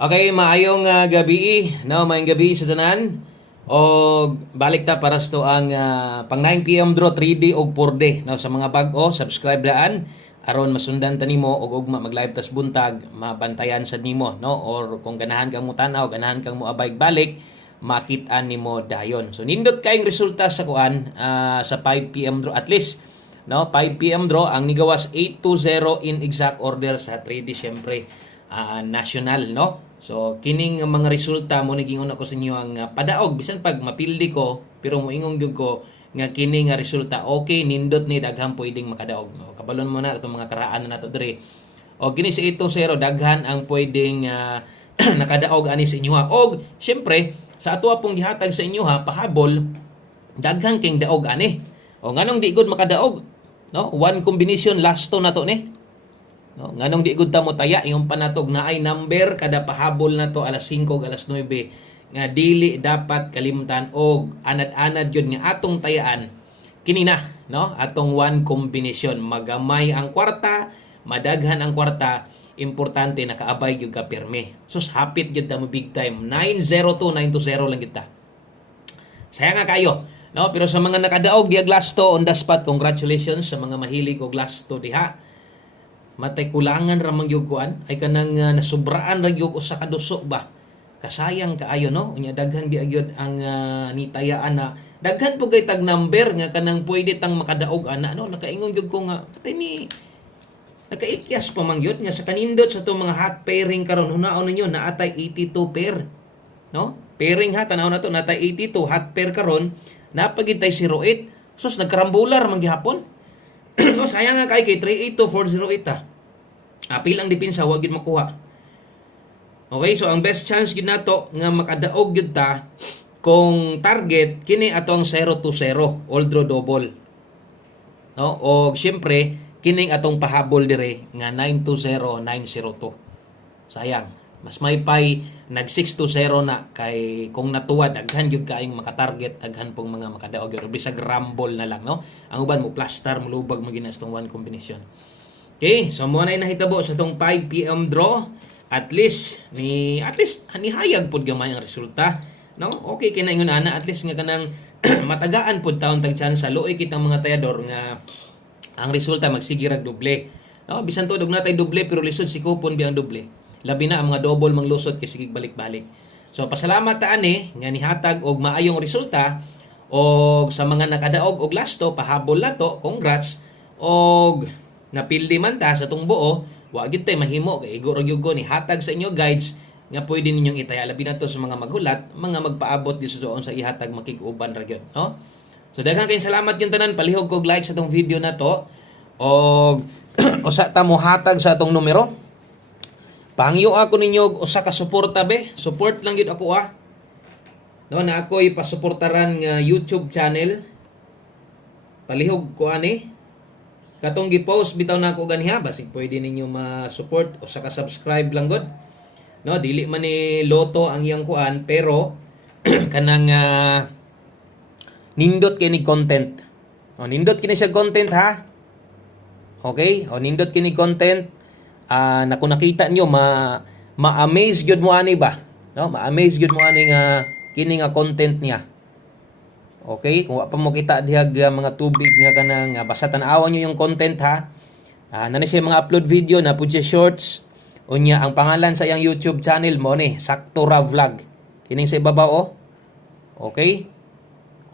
Okay, maayong gabi, no, maayong gabi sa tanan. O balik ta para sa to ang pang 9 PM draw 3D og 4D, no, sa mga bag-o subscribe daan aron masundan ta nimo og ugma mag live tas buntag mabantayan sad nimo, no, or kung ganahan kang mo tan-aw, ganahan kang mo abay balik makit-an nimo dayon. So nindot kayong resulta sa kuan sa 5 PM draw at least, no, 5 PM draw ang nigawas 820 in exact order sa 3D syempre national, no. So kining mga resulta mo naging una ko sa inyo ang padaog bisan pag mapildi ko pero moingong gyud ko nga kini nga resulta okay nindot ni daghang pwedeng makadaog, no? Kabalon mo na itong mga karaan na nato diri. O kini sa 820 daghan ang pwedeng nakadaog ani sa inyo ha. Og syempre sa ato pong gihatag sa inyo ha pahabol daghang king daog ani. O nganong di gud makadaog, no? One combination last to na to ni. No, nganong di gud ta mo taya yung panatog na ay number kada pahabol na to alas 5 ug alas 9 nga dili dapat kalimtan og anad-anad yun nga atong tayaan kini na, no, atong one combination magamay ang kwarta madaghan ang kwarta importante nakaabay gyud ka pirme sus hapit gyud ta mo big time 902 920 lang kita sayang nga kayo, no, pero sa mga nakadaog diag last to on the spot congratulations sa mga mahilig og last to diha matay kulangan ra man gyud kuan ay kanang nasubraan ra gyud usa ka duso ba kasayang kaayo, no, unya daghan gyud ang nitayaan na daghan po kay tag number nga kanang pwede tang makadaog ana, no, nakaingon gyud ko nga patay ni nakaikyas pa man gyud nga sa kanindot sa to mga hot pairing karon hunaon ninyo naatay 82 pair, no, pairing ha tanaw na to natay 82 hot pair karon napagitay 08 sus nagkarambular man gihapon. No, sayang nga kay 382408 ah. Apil ang depensa wa gyud makuha. Okay, so ang best chance gyud nato nga makadaog gyud ta kung target kini ato ang 020 all draw double. No, og syempre kining atong pahabol dire nga 920902. Sayang, mas may pay nag 620 na kay kung natuwa daghan gyud kaayong makatarget daghan pong mga makadaog gyud bisag rumble na lang, no, ang uban mo plaster mulubag mo ginas tong one combination. Okay, so mo na nahitabo sa tong 5 PM draw at least ni hayag pud gamay ang resulta, no, okay kay na ingon ana at least nga kanang matagaan pud taon tag chance luoy kitang mga tayador nga ang resulta magsigirag doble, no, bisan tudog natay doble pero lisod si kupon biyang doble labi na ang mga double manglusot kay sige balik-balik. So pasalamat ta ani nga nihatag og maayong resulta og sa mga nakadaog og lasto pahabol nato congrats og napildi man ta sa tong buo wa gyud tay mahimo kay igo ra gyud ko ni hatag sa inyo guides nga pwede ninyong itaya labi na to sa mga maghulat mga magpaabot di suon sa ihatag makig-uban ra gyud, no. So daghang kayong salamat yung tanan palihog kog like sa tong video na to og usa ta mo hatag sa atong numero. Pangyo ako ninyo usa ka suporta be. Support lang gyud ako no, na ako'y pasuportaran nga YouTube channel. Palihog ko ani. Katong gi-post bitaw na ako ganiha basig pwede ninyo ma-support usa ka subscribe lang gud. No, dili man ni loto ang iyang kuan pero kanang nindot kini content. O nindot kini siya content ha. Okay? O nindot kini content. Na kung nakita niyo ma-amaze gyud mo ani ba, no, ma-amaze gyud mo ani nga kini nga content niya. Okay, kung wa pa mo kita dihag mga tubig nga kanang basta tan-awan niyo yung content ha. Na siya mga upload video na pud siya shorts unya ang pangalan sa iyang YouTube channel mo ni Saktura Vlog kining sa ibabaw okay.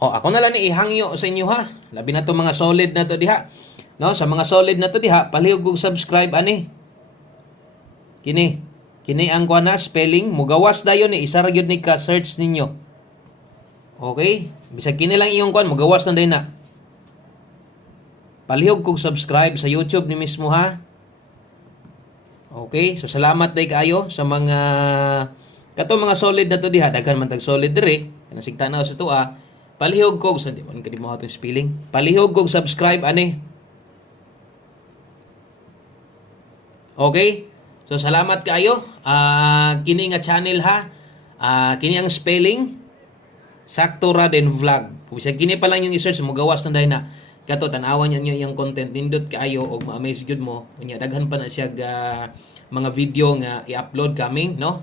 Ako na lang ni ihangyo sa inyo ha, labi na to mga solid na to diha, no, sa mga solid na to diha palihog og subscribe ani. Kini ang kuan na spelling mugawas dayon ni isa ra gyud ni ka search ninyo. Okay? Bisag kini lang iyong kuan mugawas na day na. Palihog kog subscribe sa YouTube ni mismo ha. Okay? So salamat day kaayo sa mga kato mga solid na to diha daghan man tag solid dire. Kanang sigtanaw sa to palihog kog sa di man kadi mo atong spelling. Palihog kog subscribe ani. Okay? So salamat kaayo. Kini nga channel ha. Kini ang spelling Saktura den Vlog. Kung siya kini pa lang yung i-search mo gawas na dahil na kato tanawan niya yung content nindot kaayo og ma-amaze gyud mo. Unya daghan pa na siya mga video nga i-upload coming, no?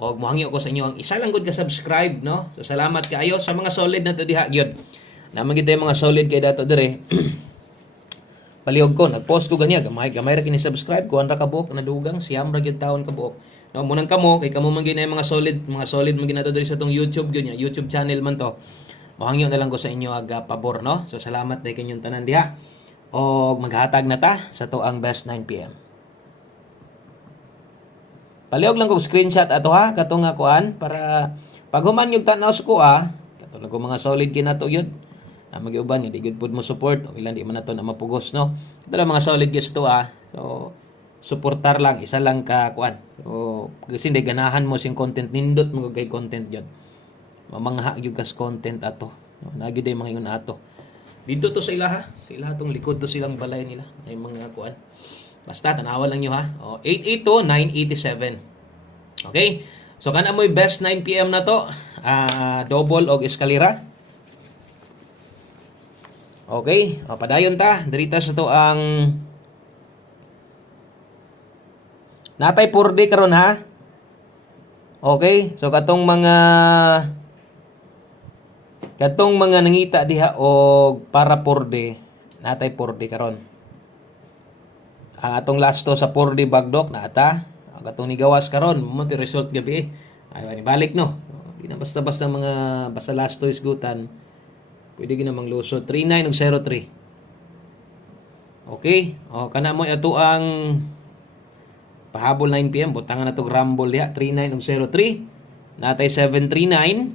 O mohangyo ko sa inyo ang isa lang gud ka subscribe, no? So salamat kaayo sa mga solid na to diha gyud. Naman gid mga solid kay dato dire. Palihog ko, nag-post ko ganiya, gamay ra kini subscribe ko, ra ka buok nadugang siyam ra gyud taon ka buok. No, munang kamo kay kamo man gyud na mga solid man ginato diri sa tong YouTube gyud niya, YouTube channel man to. Mohangyo na lang ko sa inyo aga pabor, no? So salamat day kanyong tanan diha. O maghatag na ta sa tuang best 9 PM. Palihog lang kog screenshot ato ha katong nga kuan para pag human yung tanaw sa kuha, katong ko mga solid kinato gyud. Magiuban ni di gyud pud mo support o ilan di man nato na mapugos, no. Ito lang mga solid gyud sa tuwa. So suportar lang isa lang ka kuan. So kasi hindi ganahan mo sing content nindot mo kay content gyud. Mamangha gyud kas content ato. No, nagyud ay mga ingon ato. Dito to sa ilaha, sa ilaha tong likod to silang balay nila. Ay mga kuan. Basta tanawan lang nyo ha. O 882-987. Okay? So kana mo'y best 9 PM na to. Double og eskalera. Okay, o, padayon ta. Dirita sa to ang natay 4D karon ha. Okay, so katong mga nangita diha og para 4D, natay 4D karon. Ang atong last to sa 4D bagdok na ata. Ang atong nigawas karon, mo ti result gabi. Ay balik no. Di na basta-basta mga basta last to isgutan. Pwede ginamang lusod 39 ug 03. Okay? O kana mo ato ang pahabol 9 PM butangan nato rumble diha 39 ug 03. Natay 739.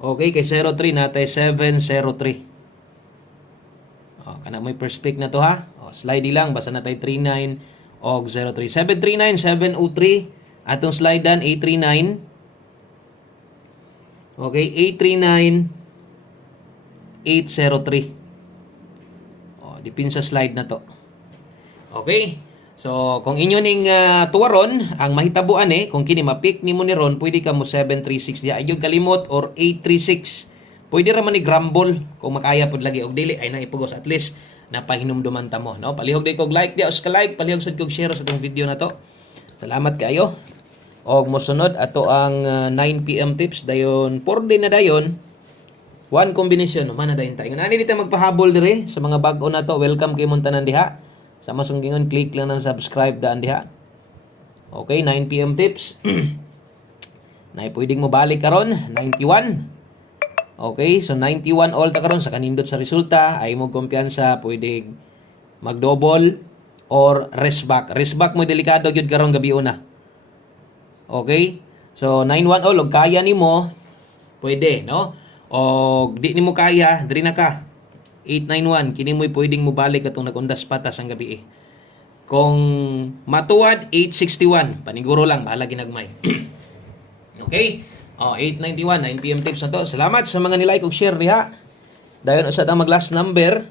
Okay, kay 03 natay 703. O kana mo first pick na to ha. O slide lang basta natay 39 og 03. 739 703 atong slide dan 839. Okay, 839 803. O, dipin sa slide na to. Okay? So, kung inyo ning tuwaron, ang mahitabuan kung kini ma-pick nimo ni ron, pwede ka mo 736 diya. Ayog kalimot or 836. Pwede ra man ni grumble kung makaya pud lagi og dili ay nang ipugos at least napahinumduman ta mo, no? Palihog day kog like diya, uska like, palihog sad kog share sa tong video na to. Salamat kaayo. Og mosunod ato ang 9 PM tips dayon 4 na dayon. One combination man na dayon tayo. Ani dito magpahabol dire sa mga bag-o na to. Welcome kay mon tanan diha. Sa masunggingon click lang ng subscribe daan diha. Okay, 9 PM tips. Nay pwedeng mo balik karon 91. Okay, so 91 all ta karon sa kanindot sa resulta ay mo kumpiyansa pwedeng mag-double or rest back. Rest back mo delikado gyud karon gabi una. Okay? So 91 all og kaya nimo pwede, no? O di nimo kaya, diri na ka. 891 kini mo'y pwedeng mo balik atong nagundas patas ang gabi. Kung matuwad 861, paniguro lang bahala ginagmay. Okay? 891 9 PM tips na to. Salamat sa mga nilike ug share diha. Dayon usa ta mag last number.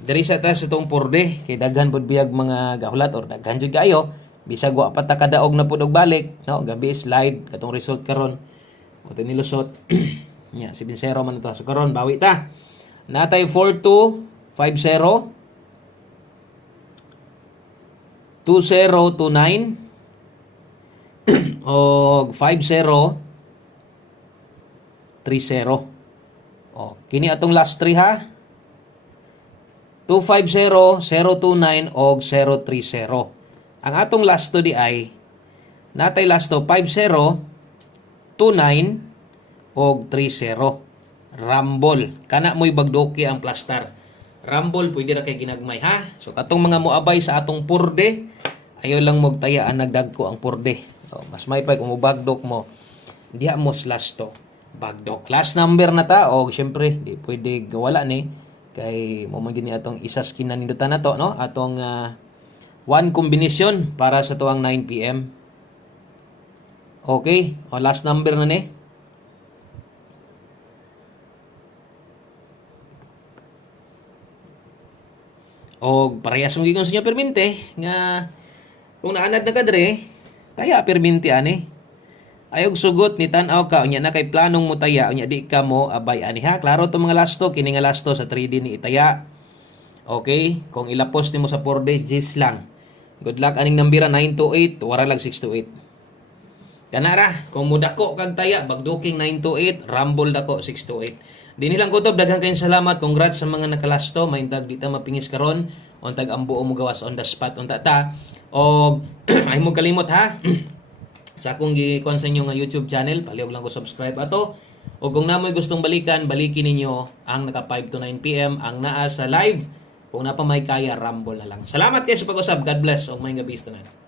Diri sa ta sa tong 4D kay daghan pud biyag mga gahulat or daghan jud kayo. Bisag wa pa ta kadaog na pud og balik, no? Gabi slide katong result karon. O ito nilusot. Nya, 7-0 man ito. So karon bawi ta. Natay 4250 2029 og 5030. O, kini atong last 3 ha. 250 029 og 030. Ang atong last to di ay natay last to 50 29 og 30. Rumble. Kana mo'y bagdoki ang plastar. Rumble pwede ra kay ginagmay ha. So katong mga moabay sa atong purde, ayo lang magtayaan nagdagko ang purde. So mas may pa kung bagdok mo. Diha mo slash to. Bagdok. Last number na ta og syempre di pwede wala ni kay mo man gini atong isas kinanindutan na to, no? Atong one combination para sa tuang 9 PM. Okay, o last number na ni. O parehas mong gigon sa inyo perminte nga kung naanad na ka dre, taya perminte ani. Ayog sugot ni tan-aw ka unya na kay planong mo taya unya di ka mo abay ani ha. Klaro to mga lasto kini nga lasto sa 3D ni itaya. Okay, kung ilapos nimo sa 4D gis lang. Good luck aning nambira 9 to 8, wara lang 6 to 8. Kanara, kung mudako kag taya, Bagduking 928, Rumble dako 628. Di nilang kutob, daghang kayong salamat. Congrats sa mga nakalasto. Maintag di ta mapingis karon. Untag ang buo mo gawas on the spot. Unta ta. O ay mo kalimot ha. Sa akong gikuan sa inyo nga YouTube channel, palihog lang ko subscribe ato. O kung namoy gustong balikan, balikin ninyo ang naka 5 to 9 PM ang naa sa live. Kung napa may kaya, Rumble na lang. Salamat kayo sa pag-usab. God bless. O may gabi tanan.